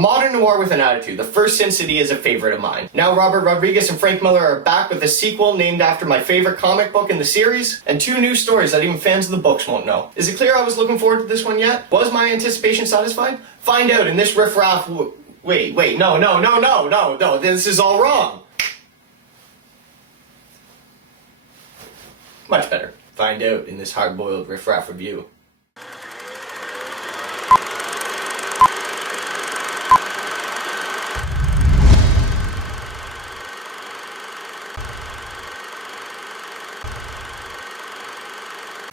modern noir with an attitude. The first Sin City is a favorite of mine. Now Robert Rodriguez and Frank Miller are back with a sequel named after my favorite comic book in the series, and 2 new stories that even fans of the books won't know. Is it clear I was looking forward to this one yet? Was my anticipation satisfied? Find out in this Riff Raff. Wait, no, this is all wrong. Much better. Find out in this hard-boiled Riff Raff review.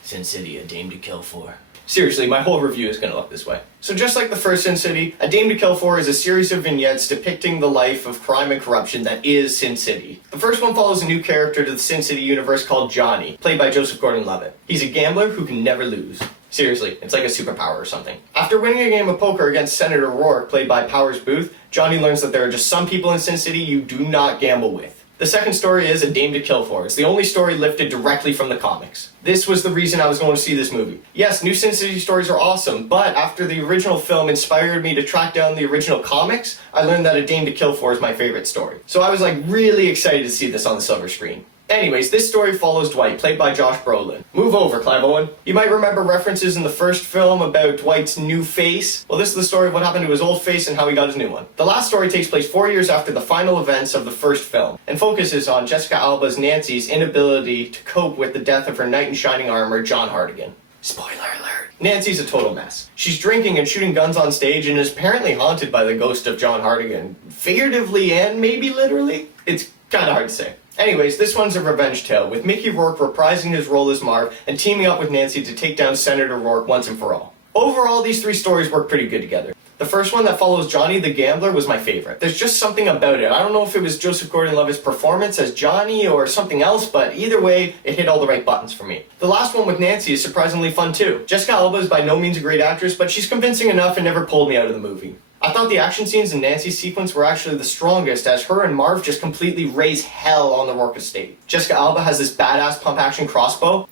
Sin City, A Dame to Kill For. Seriously, my whole review is going to look this way. So just like the first Sin City, A Dame to Kill For is a series of vignettes depicting the life of crime and corruption that is Sin City. The first one follows a new character to the Sin City universe called Johnny, played by Joseph Gordon-Levitt. He's a gambler who can never lose. Seriously, it's like a superpower or something. After winning a game of poker against Senator Rourke, played by Powers Booth, Johnny learns that there are just some people in Sin City you do not gamble with. The second story is A Dame to Kill For. It's the only story lifted directly from the comics. This was the reason I was going to see this movie. Yes, new Sin City stories are awesome, but after the original film inspired me to track down the original comics, I learned that A Dame to Kill For is my favorite story. So I was like really excited to see this on the silver screen. Anyways, this story follows Dwight, played by Josh Brolin. Move over, Clive Owen. You might remember references in the first film about Dwight's new face. Well, this is the story of what happened to his old face and how he got his new one. The last story takes place 4 years after the final events of the first film, and focuses on Jessica Alba's Nancy's inability to cope with the death of her knight in shining armor, John Hardigan. Spoiler alert. Nancy's a total mess. She's drinking and shooting guns on stage and is apparently haunted by the ghost of John Hardigan. Figuratively and maybe literally? It's kinda hard to say. Anyways, this one's a revenge tale, with Mickey Rourke reprising his role as Marv and teaming up with Nancy to take down Senator Rourke once and for all. Overall, these 3 stories work pretty good together. The first one that follows Johnny the Gambler was my favorite. There's just something about it. I don't know if it was Joseph Gordon-Levitt's performance as Johnny or something else, but either way, it hit all the right buttons for me. The last one with Nancy is surprisingly fun too. Jessica Alba is by no means a great actress, but she's convincing enough and never pulled me out of the movie. I thought the action scenes in Nancy's sequence were actually the strongest, as her and Marv just completely raise hell on the Rourke estate. Jessica Alba has this badass pump-action crossbow.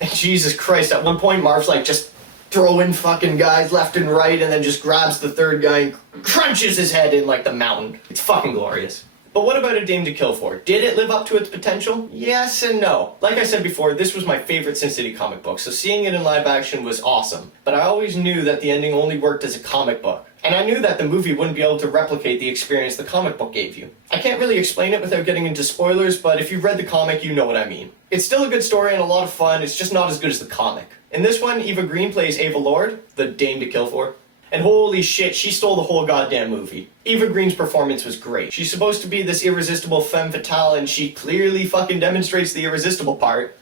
And Jesus Christ, at one point Marv's like just throwing fucking guys left and right and then just grabs the third guy and crunches his head in like the mountain. It's fucking glorious. But what about A Dame to Kill For? Did it live up to its potential? Yes and no. Like I said before, this was my favorite Sin City comic book, so seeing it in live action was awesome. But I always knew that the ending only worked as a comic book. And I knew that the movie wouldn't be able to replicate the experience the comic book gave you. I can't really explain it without getting into spoilers, but if you've read the comic, you know what I mean. It's still a good story and a lot of fun, it's just not as good as the comic. In this one, Eva Green plays Ava Lord, the Dame to Kill For. And holy shit, she stole the whole goddamn movie. Eva Green's performance was great. She's supposed to be this irresistible femme fatale, and she clearly fucking demonstrates the irresistible part.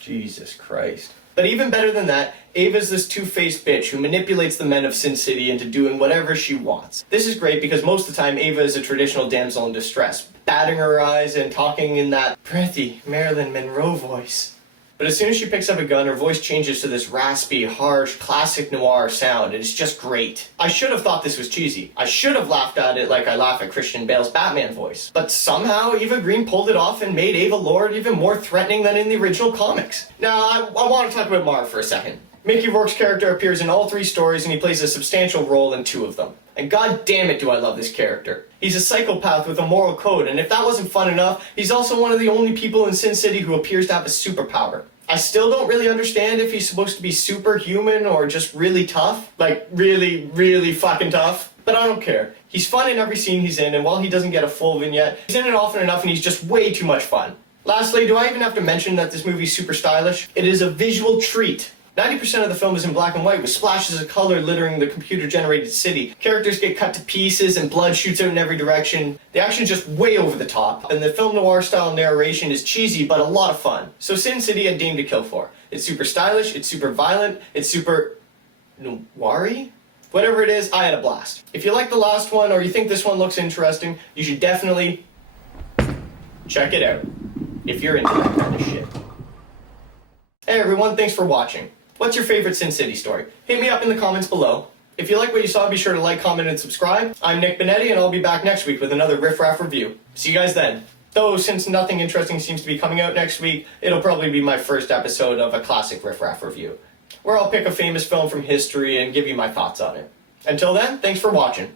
Jesus Christ. But even better than that, Ava's this two-faced bitch who manipulates the men of Sin City into doing whatever she wants. This is great because most of the time Ava is a traditional damsel in distress, batting her eyes and talking in that breathy Marilyn Monroe voice. But as soon as she picks up a gun, her voice changes to this raspy, harsh, classic noir sound, and it's just great. I should have thought this was cheesy. I should have laughed at it like I laugh at Christian Bale's Batman voice. But somehow, Eva Green pulled it off and made Ava Lord even more threatening than in the original comics. Now, I want to talk about Marv for a second. Mickey Rourke's character appears in all 3 stories, and he plays a substantial role in 2 of them. And god damn it do I love this character. He's a psychopath with a moral code, and if that wasn't fun enough, he's also one of the only people in Sin City who appears to have a superpower. I still don't really understand if he's supposed to be superhuman or just really tough. Like, really, really fucking tough. But I don't care. He's fun in every scene he's in, and while he doesn't get a full vignette, he's in it often enough and he's just way too much fun. Lastly, do I even have to mention that this movie's super stylish? It is a visual treat. 90% of the film is in black and white with splashes of color littering the computer-generated city. Characters get cut to pieces and blood shoots out in every direction. The action's just way over the top, and the film noir-style narration is cheesy but a lot of fun. So Sin City, A Dame to Kill For. It's super stylish, it's super violent, it's super... noir-y? Whatever it is, I had a blast. If you like the last one or you think this one looks interesting, you should definitely check it out. If you're into that kind of shit. Hey everyone, thanks for watching. What's your favorite Sin City story? Hit me up in the comments below. If you like what you saw, be sure to like, comment, and subscribe. I'm Nick Benetti, and I'll be back next week with another Riff Raff review. See you guys then. Though, since nothing interesting seems to be coming out next week, it'll probably be my first episode of a classic Riff Raff review, where I'll pick a famous film from history and give you my thoughts on it. Until then, thanks for watching.